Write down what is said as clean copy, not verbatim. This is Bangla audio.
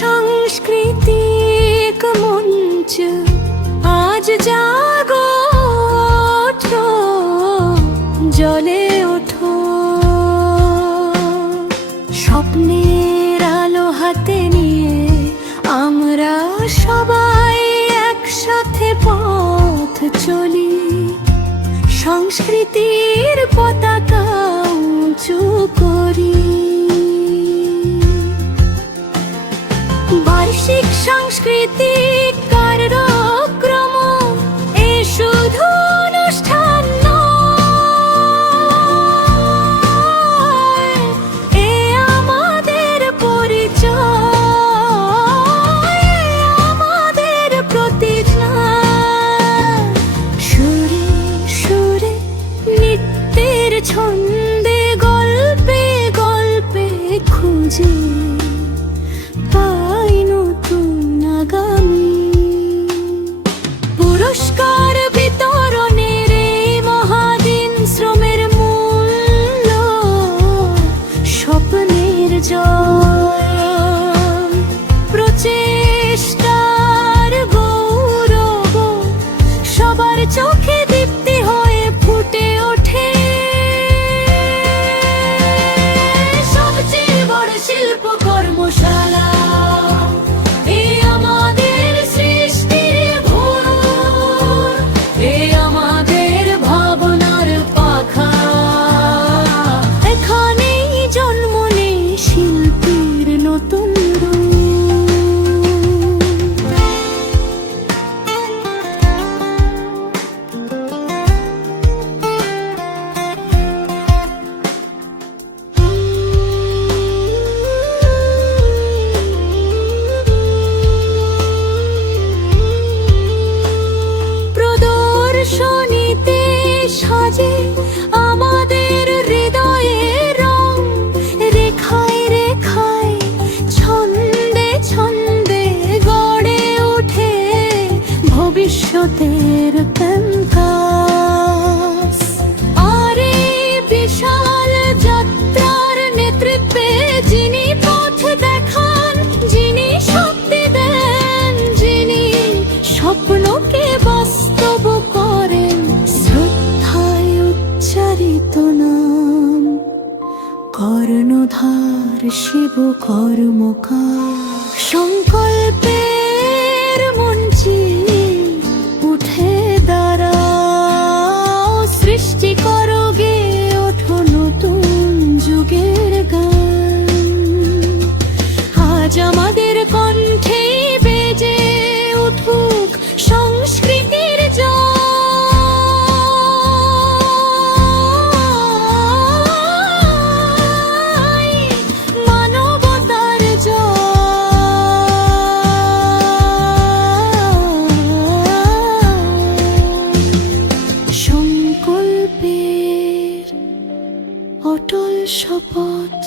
সাংস্কৃতিক মঞ্চ আজ জাগো, ওঠো, জ্বলে ওঠো। স্বপ্নের আলো হাতে নিয়ে আমরা সবাই একসাথে পথ চলি, সংস্কৃতির পতাকা উঁচু করি। বার্ষিক সাংস্কৃতিক কার্যক্রম এ শুধু অনুষ্ঠান নয়, এ আমাদের পরিচয়, আমাদের প্রতিজ্ঞা। সুরে সুরে নৃত্যের ছন্দে গল্পে গল্পে খুঁজে পাই নতুন আগামী। পুরস্কার বিতরণের এই মহাদিন শ্রমের মূল্য, স্বপ্নের জয়, প্রচেষ্টার গৌরব সবার চোখে দীপ্তি হয়ে ফুটে ওঠে। সবচেয়ে বড় শিল্প কর্মশালা এ আমাদের সৃষ্টির ভোর, এ আমাদের ভাবনার পাখা। এখানেই জন্ম নেয় শিল্পীর নতুন রূপ। প্রদর্শনীতে সাজে আমাদের হৃদয়ের রং, রেখায় রেখায় ছন্দে ছন্দে গড়ে ওঠে ভবিষ্যতের ক্যাম্পাস। আর এই বিশাল যাত্রার নেতৃত্বে যিনি পথ দেখান, যিনি শক্তি দেন, যিনি স্বপ্নকে বাস্তব করেন, শ্রদ্ধায় উচ্চারিত নাম কর্ণধার শিব কর্মকার। সংকল্পের মঞ্চে উঠে দাঁড়াও, সৃষ্টি করো গে ওঠো নতুন যুগের গান। আজ আমাদের কণ্ঠে বেজে উঠুক সংস্কৃতির জয়, মানবতার জয়। সংকল্পের অটল শপথ।